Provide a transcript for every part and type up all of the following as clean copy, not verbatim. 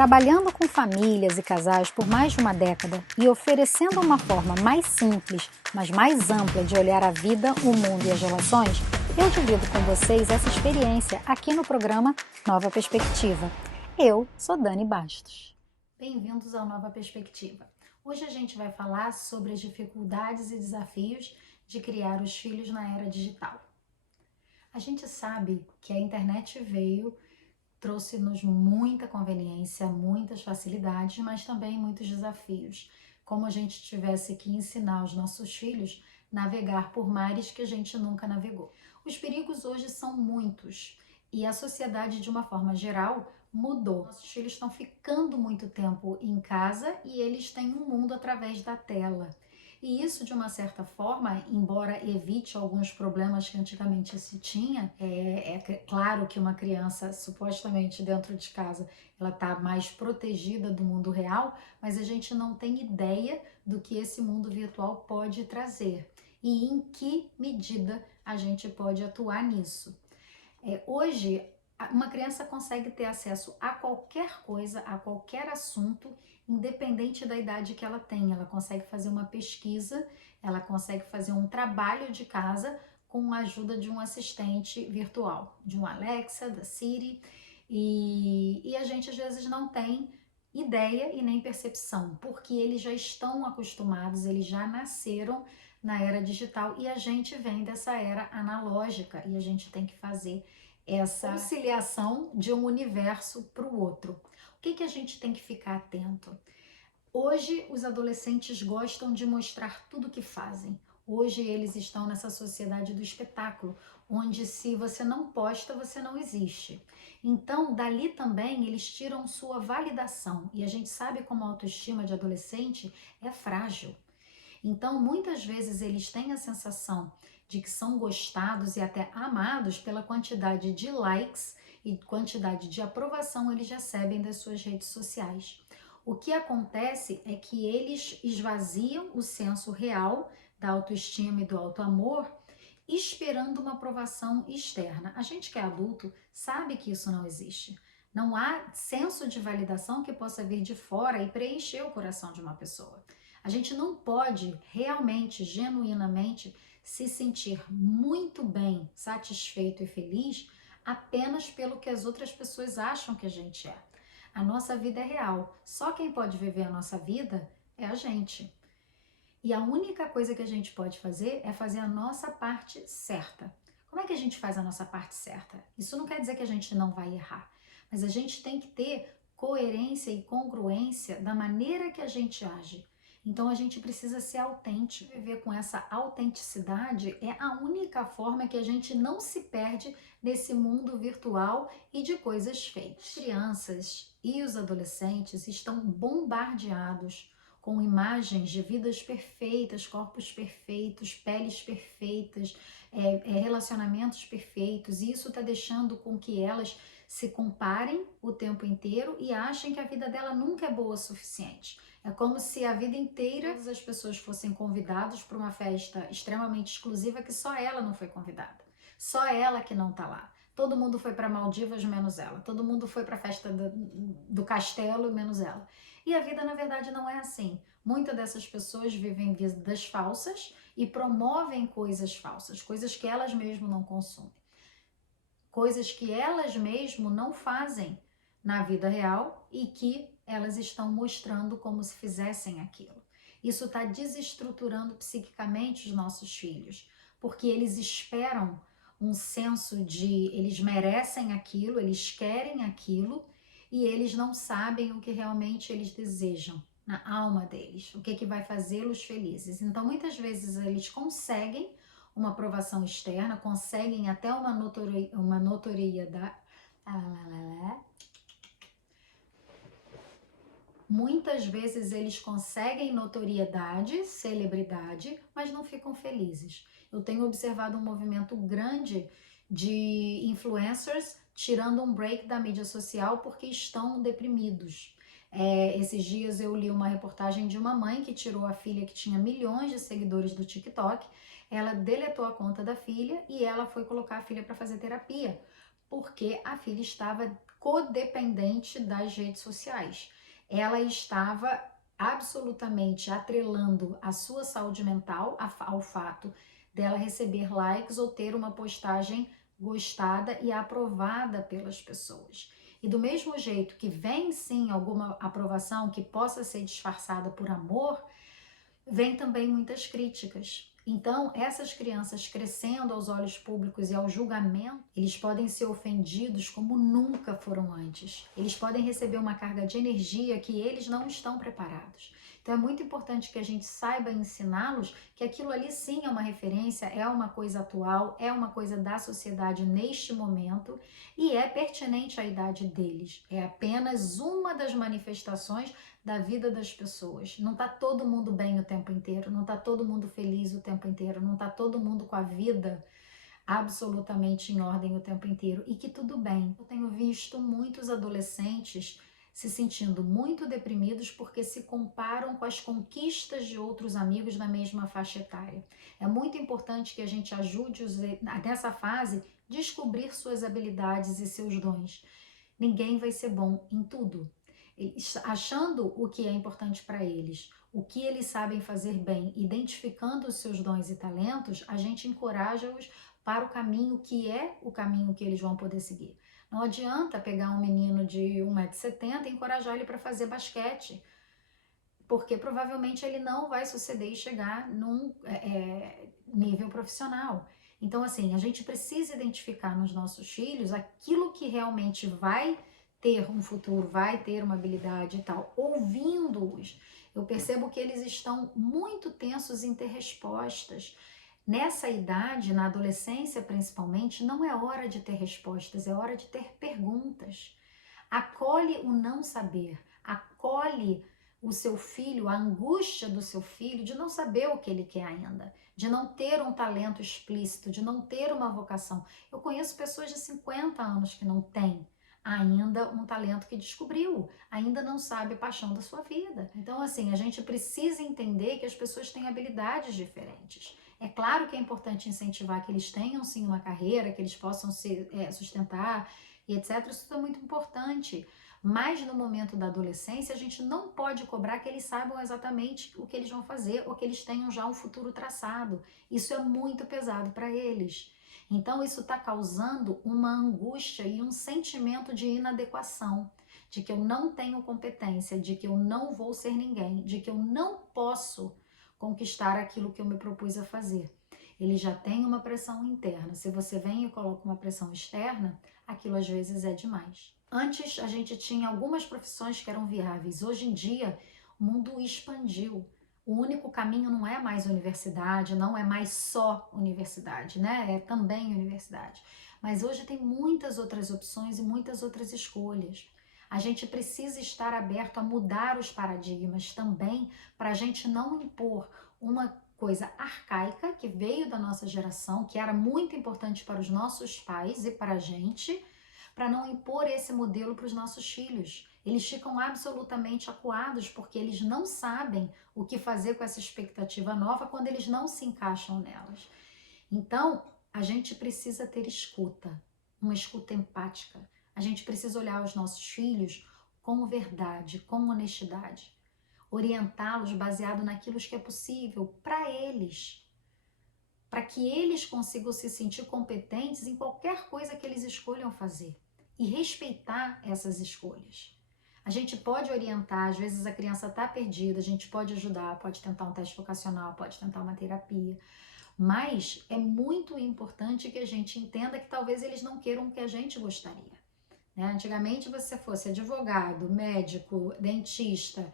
Trabalhando com famílias e casais por mais de uma década e oferecendo uma forma mais simples, mas mais ampla de olhar a vida, o mundo e as relações, eu divido com vocês essa experiência aqui no programa Nova Perspectiva. Eu sou Dani Bastos. Bem-vindos ao Nova Perspectiva. Hoje a gente vai falar sobre as dificuldades e desafios de criar os filhos na era digital. A gente sabe que a internet trouxe-nos muita conveniência, muitas facilidades, mas também muitos desafios. Como a gente tivesse que ensinar os nossos filhos a navegar por mares que a gente nunca navegou. Os perigos hoje são muitos e a sociedade, de uma forma geral, mudou. Nossos filhos estão ficando muito tempo em casa e eles têm um mundo através da tela. E isso, de uma certa forma, embora evite alguns problemas que antigamente se tinha, é claro que uma criança, supostamente dentro de casa, ela está mais protegida do mundo real, mas a gente não tem ideia do que esse mundo virtual pode trazer e em que medida a gente pode atuar nisso. Hoje, uma criança consegue ter acesso a qualquer coisa, a qualquer assunto, independente da idade que ela tem. Ela consegue fazer uma pesquisa, ela consegue fazer um trabalho de casa com a ajuda de um assistente virtual, de um Alexa, da Siri, e a gente às vezes não tem ideia e nem percepção, porque eles já estão acostumados, eles já nasceram na era digital e a gente vem dessa era analógica e a gente tem que fazer essa conciliação de um universo para o outro. O que a gente tem que ficar atento? Hoje os adolescentes gostam de mostrar tudo o que fazem. Hoje eles estão nessa sociedade do espetáculo, onde se você não posta, você não existe. Então, dali também eles tiram sua validação. E a gente sabe como a autoestima de adolescente é frágil. Então, muitas vezes eles têm a sensação de que são gostados e até amados pela quantidade de likes e quantidade de aprovação eles recebem das suas redes sociais. O que acontece é que eles esvaziam o senso real da autoestima e do autoamor esperando uma aprovação externa. A gente que é adulto sabe que isso não existe. Não há senso de validação que possa vir de fora e preencher o coração de uma pessoa. A gente não pode realmente, genuinamente, se sentir muito bem, satisfeito e feliz apenas pelo que as outras pessoas acham que a gente é. A nossa vida é real. Só quem pode viver a nossa vida é a gente. E a única coisa que a gente pode fazer é fazer a nossa parte certa. Como é que a gente faz a nossa parte certa? Isso não quer dizer que a gente não vai errar, mas a gente tem que ter coerência e congruência da maneira que a gente age. Então a gente precisa ser autêntico. Viver com essa autenticidade é a única forma que a gente não se perde nesse mundo virtual e de coisas feitas. As crianças e os adolescentes estão bombardeados com imagens de vidas perfeitas, corpos perfeitos, peles perfeitas, relacionamentos perfeitos, e isso está deixando com que elas se comparem o tempo inteiro e achem que a vida dela nunca é boa o suficiente. É como se a vida inteira as pessoas fossem convidadas para uma festa extremamente exclusiva que só ela não foi convidada. Só ela que não está lá. Todo mundo foi para Maldivas menos ela. Todo mundo foi para a festa do castelo menos ela. E a vida, na verdade, não é assim. Muitas dessas pessoas vivem vidas falsas e promovem coisas falsas, coisas que elas mesmas não consumem. Coisas que elas mesmas não fazem na vida real e que elas estão mostrando como se fizessem aquilo. Isso está desestruturando psiquicamente os nossos filhos, porque eles esperam um senso de eles merecem aquilo, eles querem aquilo e eles não sabem o que realmente eles desejam na alma deles, o que vai fazê-los felizes. Então, muitas vezes eles conseguem uma aprovação externa, conseguem até uma notoriedade. Muitas vezes eles conseguem notoriedade, celebridade, mas não ficam felizes. Eu tenho observado um movimento grande de influencers tirando um break da mídia social porque estão deprimidos. Esses dias eu li uma reportagem de uma mãe que tirou a filha que tinha milhões de seguidores do TikTok. Ela deletou a conta da filha e ela foi colocar a filha para fazer terapia, porque a filha estava codependente das redes sociais. Ela estava absolutamente atrelando a sua saúde mental ao fato dela receber likes ou ter uma postagem gostada e aprovada pelas pessoas. E do mesmo jeito que vem sim alguma aprovação que possa ser disfarçada por amor, vem também muitas críticas. Então, essas crianças crescendo aos olhos públicos e ao julgamento, eles podem ser ofendidos como nunca foram antes. Eles podem receber uma carga de energia que eles não estão preparados. Então, é muito importante que a gente saiba ensiná-los que aquilo ali sim é uma referência, é uma coisa atual, é uma coisa da sociedade neste momento e é pertinente à idade deles. É apenas uma das manifestações da vida das pessoas. Não tá todo mundo bem o tempo inteiro, não tá todo mundo feliz o tempo inteiro, não tá todo mundo com a vida absolutamente em ordem o tempo inteiro e que tudo bem. Eu tenho visto muitos adolescentes se sentindo muito deprimidos porque se comparam com as conquistas de outros amigos na mesma faixa etária. É muito importante que a gente ajude-os nessa fase descobrir suas habilidades e seus dons. Ninguém vai ser bom em tudo. Achando o que é importante para eles, o que eles sabem fazer bem, identificando os seus dons e talentos, a gente encoraja-os para o caminho que é o caminho que eles vão poder seguir. Não adianta pegar um menino de 1,70 m e encorajar ele para fazer basquete, porque provavelmente ele não vai suceder e chegar num nível profissional. Então, assim, a gente precisa identificar nos nossos filhos aquilo que realmente vai ter um futuro, vai ter uma habilidade e tal. Ouvindo-os, eu percebo que eles estão muito tensos em ter respostas. Nessa idade, na adolescência principalmente, não é hora de ter respostas, é hora de ter perguntas. Acolhe o não saber, acolhe o seu filho, a angústia do seu filho de não saber o que ele quer ainda, de não ter um talento explícito, de não ter uma vocação. Eu conheço pessoas de 50 anos que não têm ainda um talento que descobriu, ainda não sabe a paixão da sua vida. Então, assim, a gente precisa entender que as pessoas têm habilidades diferentes. É claro que é importante incentivar que eles tenham sim uma carreira, que eles possam se sustentar e etc. Isso é muito importante. Mas no momento da adolescência, a gente não pode cobrar que eles saibam exatamente o que eles vão fazer ou que eles tenham já um futuro traçado. Isso é muito pesado para eles. Então, isso está causando uma angústia e um sentimento de inadequação, de que eu não tenho competência, de que eu não vou ser ninguém, de que eu não posso conquistar aquilo que eu me propus a fazer. Ele já tem uma pressão interna. Se você vem e coloca uma pressão externa, aquilo às vezes é demais. Antes a gente tinha algumas profissões que eram viáveis. Hoje em dia o mundo expandiu. O único caminho não é mais universidade, não é mais só universidade, né? É também universidade. Mas hoje tem muitas outras opções e muitas outras escolhas. A gente precisa estar aberto a mudar os paradigmas também para a gente não impor uma coisa arcaica que veio da nossa geração, que era muito importante para os nossos pais e para a gente, para não impor esse modelo para os nossos filhos. Eles ficam absolutamente acuados porque eles não sabem o que fazer com essa expectativa nova quando eles não se encaixam nelas. Então, a gente precisa ter escuta, uma escuta empática. A gente precisa olhar os nossos filhos com verdade, com honestidade. Orientá-los baseado naquilo que é possível para eles, para que eles consigam se sentir competentes em qualquer coisa que eles escolham fazer e respeitar essas escolhas. A gente pode orientar, às vezes a criança está perdida, a gente pode ajudar, pode tentar um teste vocacional, pode tentar uma terapia, mas é muito importante que a gente entenda que talvez eles não queiram o que a gente gostaria. Antigamente, você fosse advogado, médico, dentista,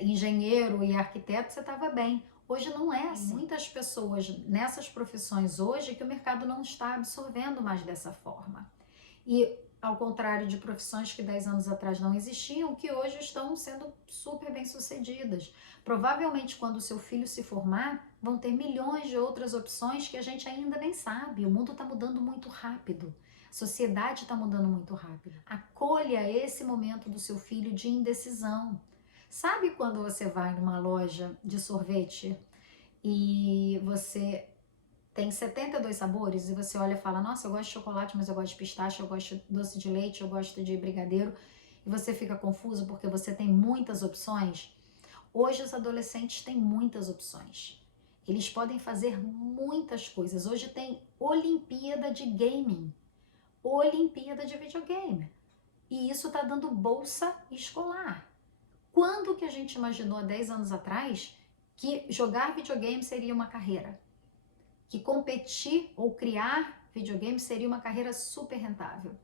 engenheiro e arquiteto, você estava bem. Hoje não é assim. Muitas pessoas nessas profissões hoje que o mercado não está absorvendo mais dessa forma. E ao contrário de profissões que 10 anos atrás não existiam, que hoje estão sendo super bem sucedidas. Provavelmente quando o seu filho se formar, vão ter milhões de outras opções que a gente ainda nem sabe. O mundo está mudando muito rápido. A sociedade está mudando muito rápido. Acolha esse momento do seu filho de indecisão. Sabe quando você vai numa loja de sorvete e você tem 72 sabores e você olha e fala, nossa, eu gosto de chocolate, mas eu gosto de pistache, eu gosto de doce de leite, eu gosto de brigadeiro, e você fica confuso porque você tem muitas opções. Hoje os adolescentes têm muitas opções. Eles podem fazer muitas coisas. Hoje tem Olimpíada de Gaming, Olimpíada de Videogame. E isso está dando bolsa escolar. Quando que a gente imaginou há 10 anos atrás que jogar videogame seria uma carreira? Que competir ou criar videogame seria uma carreira super rentável?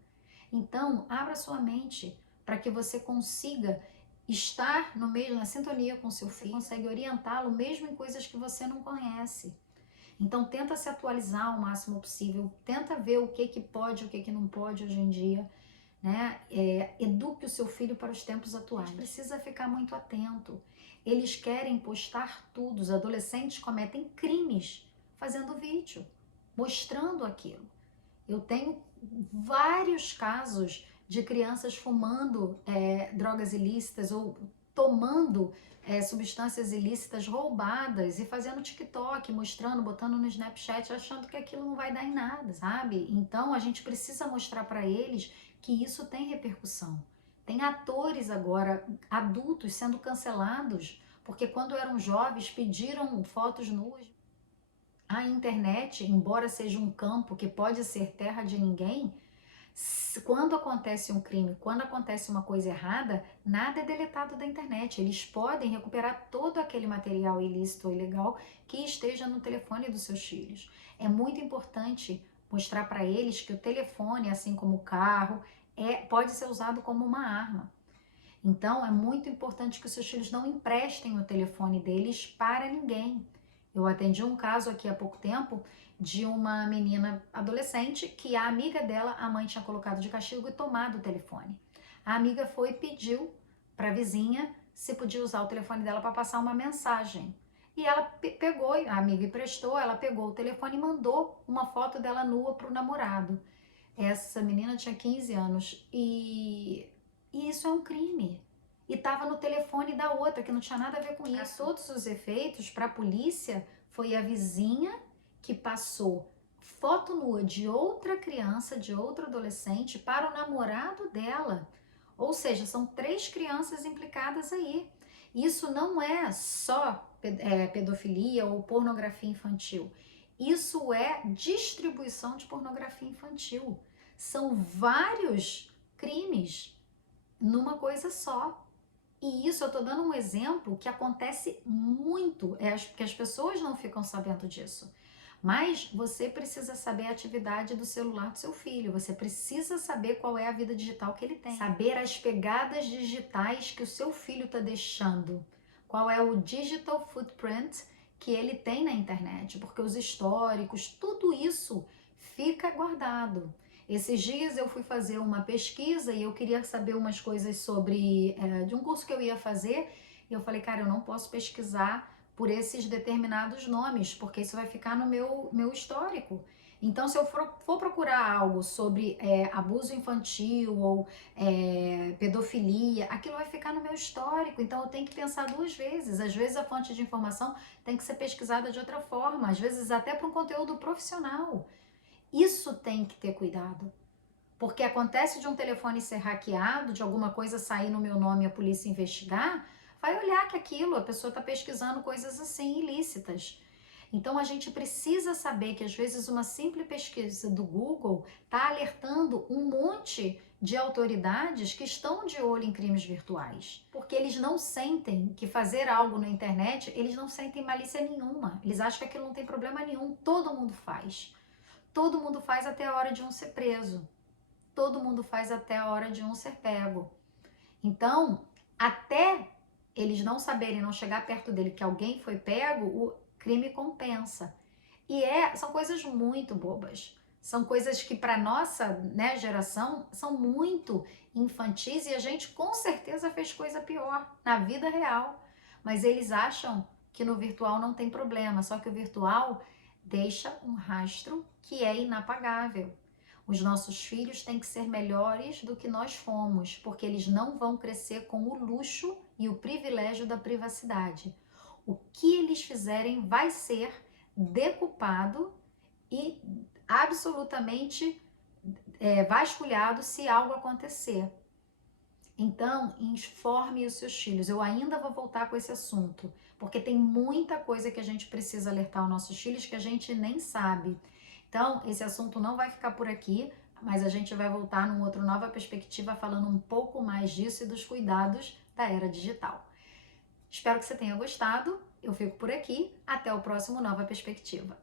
Então, abra sua mente para que você consiga estar no meio, na sintonia com seu filho, consegue orientá-lo mesmo em coisas que você não conhece. Então, tenta se atualizar o máximo possível, tenta ver o que pode, o que não pode hoje em dia, né? Eduque o seu filho para os tempos atuais. Precisa ficar muito atento. Eles querem postar tudo. Os adolescentes cometem crimes fazendo vídeo, mostrando aquilo. Eu tenho vários casos de crianças fumando drogas ilícitas ou tomando substâncias ilícitas roubadas e fazendo TikTok, mostrando, botando no Snapchat, achando que aquilo não vai dar em nada, sabe? Então a gente precisa mostrar para eles que isso tem repercussão. Tem atores agora, adultos, sendo cancelados, porque quando eram jovens pediram fotos nuas. A internet, embora seja um campo que pode ser terra de ninguém, quando acontece um crime, quando acontece uma coisa errada, nada é deletado da internet. Eles podem recuperar todo aquele material ilícito ou ilegal que esteja no telefone dos seus filhos. É muito importante mostrar para eles que o telefone, assim como o carro, pode ser usado como uma arma. Então, é muito importante que os seus filhos não emprestem o telefone deles para ninguém. Eu atendi um caso aqui há pouco tempo de uma menina adolescente que a amiga dela, a mãe tinha colocado de castigo e tomado o telefone. A amiga foi e pediu para a vizinha se podia usar o telefone dela para passar uma mensagem. E ela pegou, a amiga emprestou, ela pegou o telefone e mandou uma foto dela nua para o namorado. Essa menina tinha 15 anos e isso é um crime. E estava no telefone da outra, que não tinha nada a ver com isso. Para todos os efeitos, para a polícia, foi a vizinha que passou foto nua de outra criança, de outro adolescente, para o namorado dela. Ou seja, são 3 crianças implicadas aí. Isso não é só pedofilia ou pornografia infantil. Isso é distribuição de pornografia infantil. São vários crimes numa coisa só. E isso eu tô dando um exemplo que acontece muito, porque as pessoas não ficam sabendo disso. Mas você precisa saber a atividade do celular do seu filho, você precisa saber qual é a vida digital que ele tem, saber as pegadas digitais que o seu filho está deixando, qual é o digital footprint que ele tem na internet, porque os históricos, tudo isso fica guardado. Esses dias eu fui fazer uma pesquisa e eu queria saber umas coisas sobre de um curso que eu ia fazer e eu falei, cara, eu não posso pesquisar por esses determinados nomes, porque isso vai ficar no meu histórico. Então, se eu for procurar algo sobre abuso infantil ou pedofilia, aquilo vai ficar no meu histórico. Então, eu tenho que pensar 2 vezes. Às vezes, a fonte de informação tem que ser pesquisada de outra forma, às vezes até para um conteúdo profissional. Isso tem que ter cuidado. Porque acontece de um telefone ser hackeado, de alguma coisa sair no meu nome e a polícia investigar, vai olhar que aquilo, a pessoa está pesquisando coisas assim ilícitas. Então a gente precisa saber que às vezes uma simples pesquisa do Google está alertando um monte de autoridades que estão de olho em crimes virtuais. Porque eles não sentem que fazer algo na internet, eles não sentem malícia nenhuma. Eles acham que aquilo não tem problema nenhum, todo mundo faz. Todo mundo faz até a hora de um ser preso. Todo mundo faz até a hora de um ser pego. Então, até eles não saberem, não chegar perto dele que alguém foi pego, o crime compensa. E são coisas muito bobas. São coisas que para nossa geração são muito infantis e a gente com certeza fez coisa pior na vida real. Mas eles acham que no virtual não tem problema, só que o virtual deixa um rastro que é inapagável. Os nossos filhos têm que ser melhores do que nós fomos, porque eles não vão crescer com o luxo e o privilégio da privacidade. O que eles fizerem vai ser decupado e absolutamente vasculhado se algo acontecer. Então, informe os seus filhos. Eu ainda vou voltar com esse assunto, porque tem muita coisa que a gente precisa alertar os nossos filhos que a gente nem sabe. Então, esse assunto não vai ficar por aqui, mas a gente vai voltar num outro Nova Perspectiva falando um pouco mais disso e dos cuidados da era digital. Espero que você tenha gostado. Eu fico por aqui. Até o próximo Nova Perspectiva.